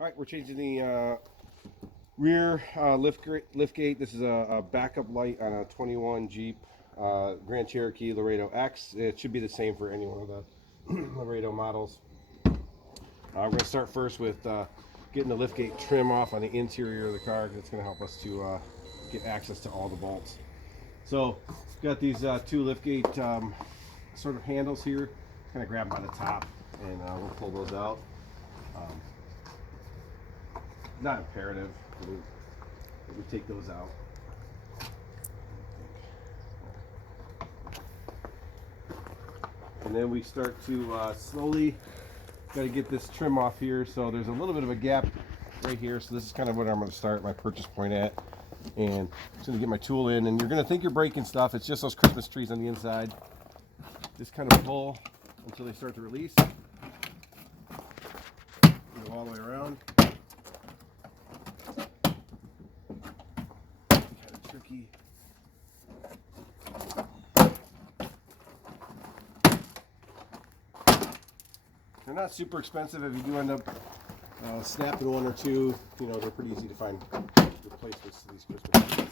All right, we're changing the rear lift gate. This is a backup light on a 21 Jeep Grand Cherokee Laredo X. It should be the same for any one of the Laredo models. We're going to start first with getting the lift gate trim off on the interior of the car. It's going to help us to get access to all the bolts. So, got these two lift gate sort of handles here. Kind of grab them by the top, and we'll pull those out. Um, Not imperative. We take those out. And then we start to slowly got to get this trim off here. So there's a little bit of a gap right here. So this is kind of what I'm going to start my purchase point at. And I'm just going to get my tool in. And you're going to think you're breaking stuff. It's just those Christmas trees on the inside. Just kind of pull until they start to release. Go all the way around. Kind of tricky. They're not super expensive. If you do end up snapping one or two, you know, they're pretty easy to find replacements to these Christmas trees.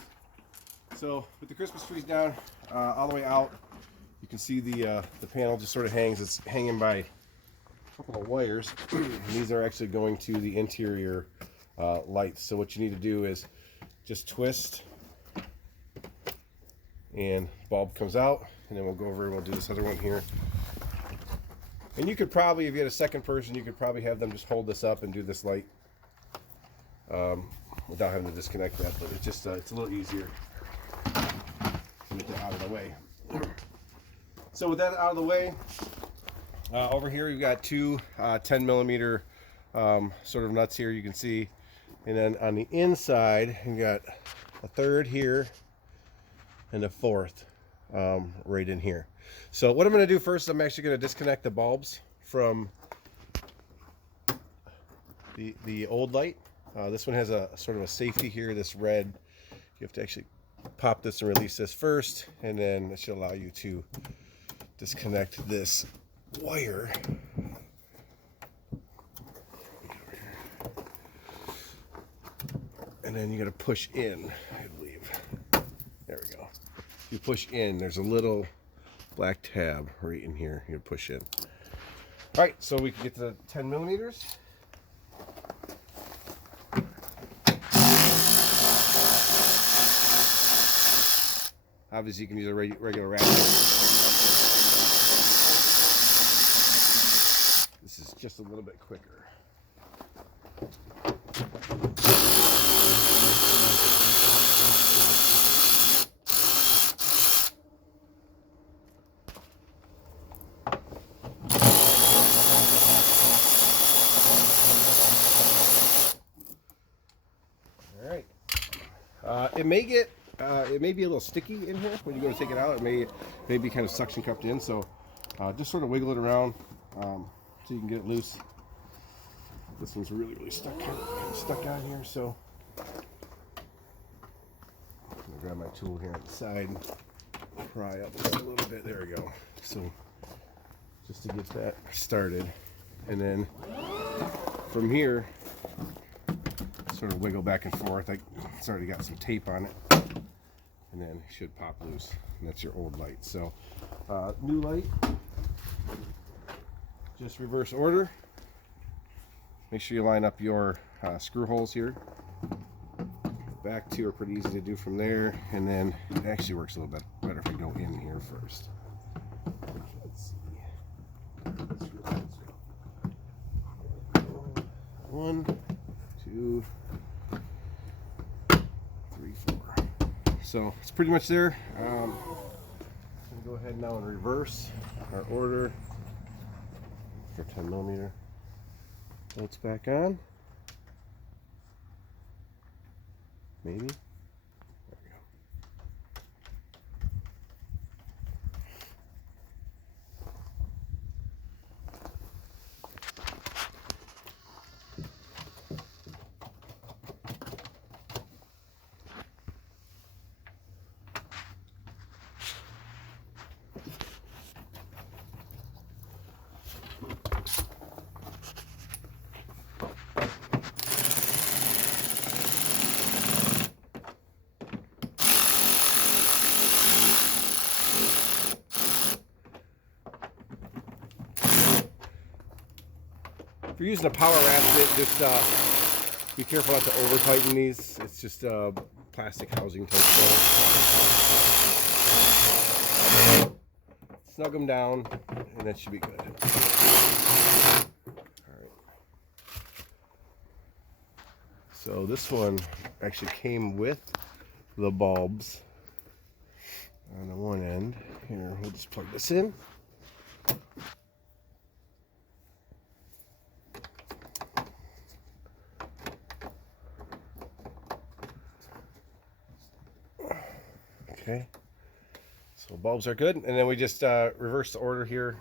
So with the Christmas trees down all the way out, you can see the panel just sort of hangs. It's hanging by a couple of wires. And these are actually going to the interior lights. So what you need to do is just twist, and bulb comes out, and then we'll go over and we'll do this other one here. And you could probably, if you had a second person, you could probably have them just hold this up and do this light without having to disconnect that. But it's just it's a little easier to get that out of the way. So with that out of the way, over here you've got two 10 millimeter sort of nuts here, you can see. And then on the inside, you got a third here and a fourth right in here. So what I'm going to do first, I'm actually going to disconnect the bulbs from the old light. This one has a sort of a safety here, this red. You have to actually pop this and release this first, and then it should allow you to disconnect this wire. And then you got to push in, I believe. There we go. You push in, there's a little black tab right in here. You push in. All right, so we can get to 10 millimeters. Obviously, you can use a regular ratchet. This is just a little bit quicker. It may be a little sticky in here when you go to take it out. It may be kind of suction cupped in, so just sort of wiggle it around so you can get it loose. This one's really stuck out here, so I'm gonna grab my tool here on the side and pry up just a little bit. There we go. So just to get that started, and then from here, sort of wiggle back and forth. It's already got some tape on it, and then it should pop loose. And that's your old light. So new light, just reverse order. Make sure you line up your screw holes here. Back two are pretty easy to do from there, and then it actually works a little bit better if we go in here first. Let's see. One, two, three, four. So it's pretty much there. I'm going to go ahead now and reverse our order for 10 millimeter. Bolts back on. Maybe. There we go. you're using a power ratchet, just be careful not to over tighten these. It's just plastic housing type stuff. Snug them down, and that should be good. Alright. So this one actually came with the bulbs on the one end. Here, we'll just plug this in. Okay, so bulbs are good, and then we just reverse the order here.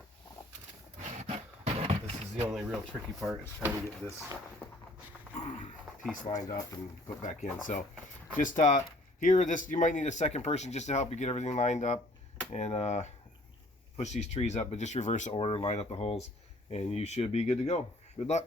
This is the only real tricky part, is trying to get this piece lined up and put back in. So just here, you might need a second person just to help you get everything lined up and push these trees up, but just reverse the order, line up the holes, and you should be good to go. Good luck.